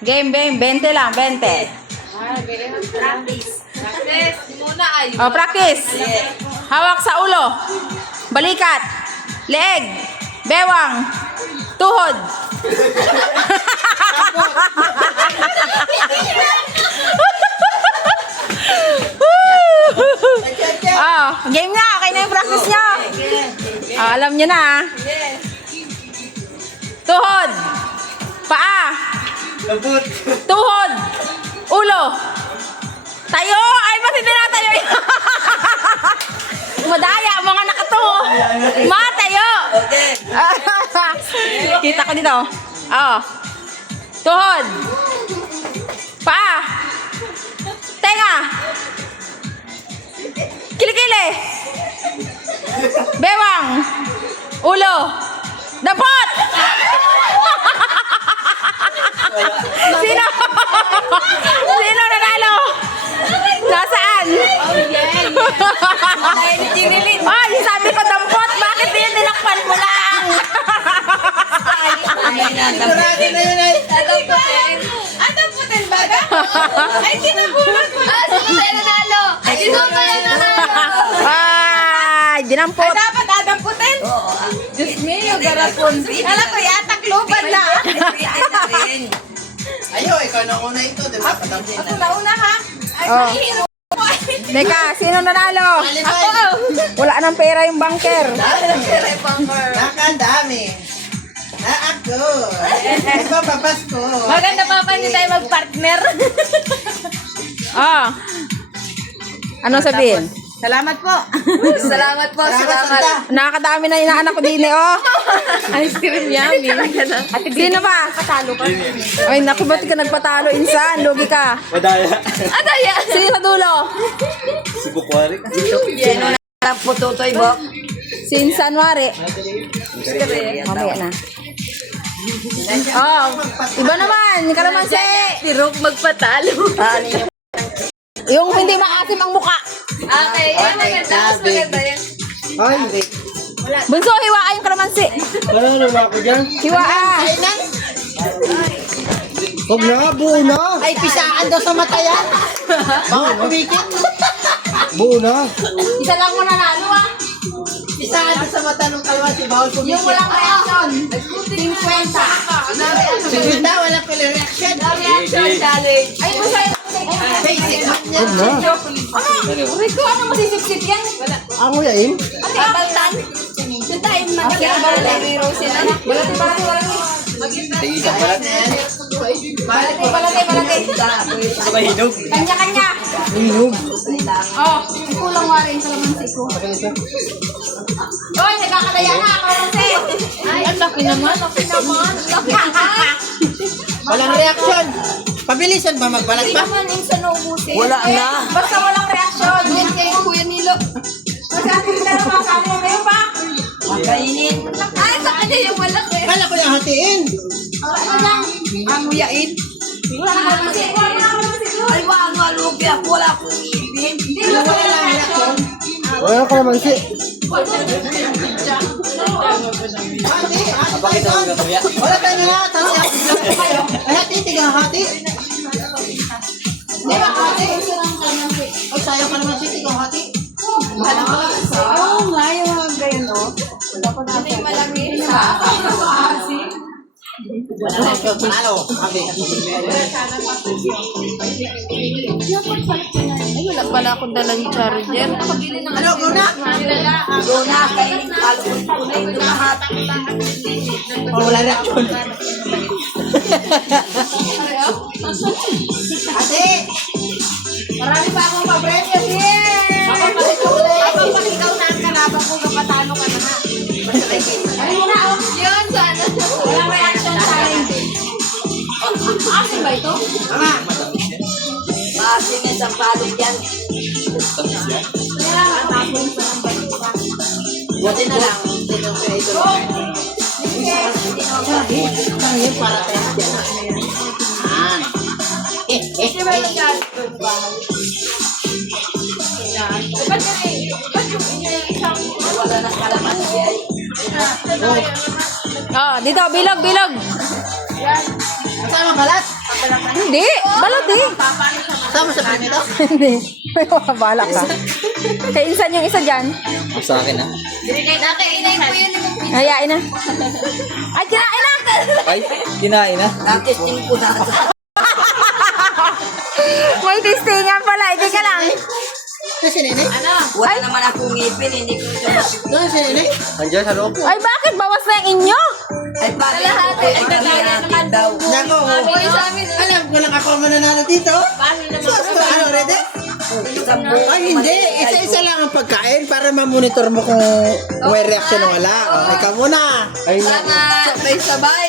Game, 20 lang, 20. Practice. Practice. Muna ay. Oh, practice. Hawak sa ulo. Balikat. Leeg. Bewang. Tuhod. Oh, game nga. Okay na yung practice nyo. Oh, alam nyo na. Tuhod. Paa. Tuhod. Ulo. Tayo. Ay, ba't hindi na tayo? Madaya, mga nakatuho. Matayo. Kita ko dito. Oh. Tuhod. Paa. Tenga. Kilikili. Bewang. Ulo. Dapot. Sino? Sino nanalo? Nasaan? Ay, sabi ko dampot. Bakit yun tinakpan mo lang? Damputin ba ka? Ay, tinagulat mo. Sino tayo nanalo? Sino tayo nanalo? Ay, dinampot. Dapat adamputin? Diyos mio, garapon. Alam ko yata, kluban na. Ayo, ikaw na una ito, di ba? Ako na una ha? Ay, Oh. mahihiro. Teka, sino nanalo? Ako. Wala nang pera yung banker. Nakandami. Na ako. Ikaw papasko. Maganda pa pa hindi tayo mag-partner. Ah. Ano sabihin? Salamat po. Salamat po. Salamat. Nakakadami na inaanak ko din eh, oh. Ice cream yummy. Sino ba? Patalo ka. Ay, naku, ba't ka nagpatalo? Insan, lugi ka. Madaya. Adaya. Sino sa dulo? Si Bukwari. Sino na po tutoy bo? Si Insan Wari. Mamaya na. Oh, iba naman. Kalamansi. Si Rook magpatalo. Yung hindi maasim ang muka. Okay, yan maganda. Mas maganda yan. Ay, hindi. Bunso, hiwaan yung kalamansi. Ano naman ako dyan? Hiwaan. Huwag na, buo na. Ay, pisaan daw sa mata yan. Baka kumikit. Buo na. Isa lang mo nanalo ah. Pisaan daw sa mata ng kalwasi. Bawal kumikit. Yung walang reaction. 50. Sigunda, walang pala reaction. Reaction challenge. Ay, masaya. Basic up niya. Rico, ano masisip-sip yan? Ang uyain? Ate, abaltan. Sundain man. Okay, abaltan. Balati. Tigisa pa lang. Balati. Gusto ka hinog? Kanya-kanya. Hinog. Oh, kulang nga rin sa lamansi ko. Oy, nagkakadaya na ako kasi. Ay, ang laki naman. Laki naman. Laki naman. Walang reaction. Pabilisan ba magbalat Hindi pa? naman yung sa naubusin. Wala na. Basta walang reaksyon. Yan kay Kuya Nilo. Kasi ating dalawa sa akin. Ngayon pa. Makainin. Ay, sa kanya yung malaki. Kala ko yung hatiin. Ano lang? Ang muyain. Wala na lamansi. Wala na lamansi. Ay, wag nga lugi ako. Wala akong ngipin. Hindi na Wala lang reaction. Wala ka naman si. Hati. Bakit ako gagawin? Wala tayo na lahat. Ay, hati. Tigang hati. Di ba hati? Ay, sayang ka naman siya. Tigang hati. Oo nga, yung mga ganyan, no? Dapat Ano yung malaki? Panalo. Abi. Ay, wala pala akong dalang charger. Ano, Guna? Guna, kainin ko na yung lahat. Oh, wala reaction. Ate! Marami pa akong pabremyo here! Habang ikaw na ang kalaban ko, kapatalo ka na ha. Ay, muna, oh. Yun, sana. Walang reaction challenge. Asin ba ito? Mama! Kasi na sa balot yan. Kailangan tapon sa ng balita. Buti na lang. Sino kaya ito? Ang yun para tayo dyan. Di ba yung charger ko sa bahay? Ba't yung isang wala na kalamansi ay? Oh, dito, bilog. Saan ang balat? Hindi, balot eh. Sama sa prito. Hindi. Bahala ka. Kay insan yung isa dyan. Sa akin ah. Nakainay po yun. Hayain na. Ay, kinain na! Ay, kinain na. May testingan pala. Hindi ka lang. Kasi nene? Wala naman akong ngipin, hindi ko ito masipin. Doon si nene? Andiyan sa loob. Ay, bakit? Bawas na yung inyo. Ay, bakit? Kalahati, ay, Ay, kagaya natin daw. Nako. Boy, sa amin. Alam ko lang ako ang mananalo dito. Ano, ready? Ay, hindi. Isa-isa lang ang pagkain para ma-monitor mo kung may reaction o wala. O, ikaw muna. Ay, Salamat. Sabay-sabay.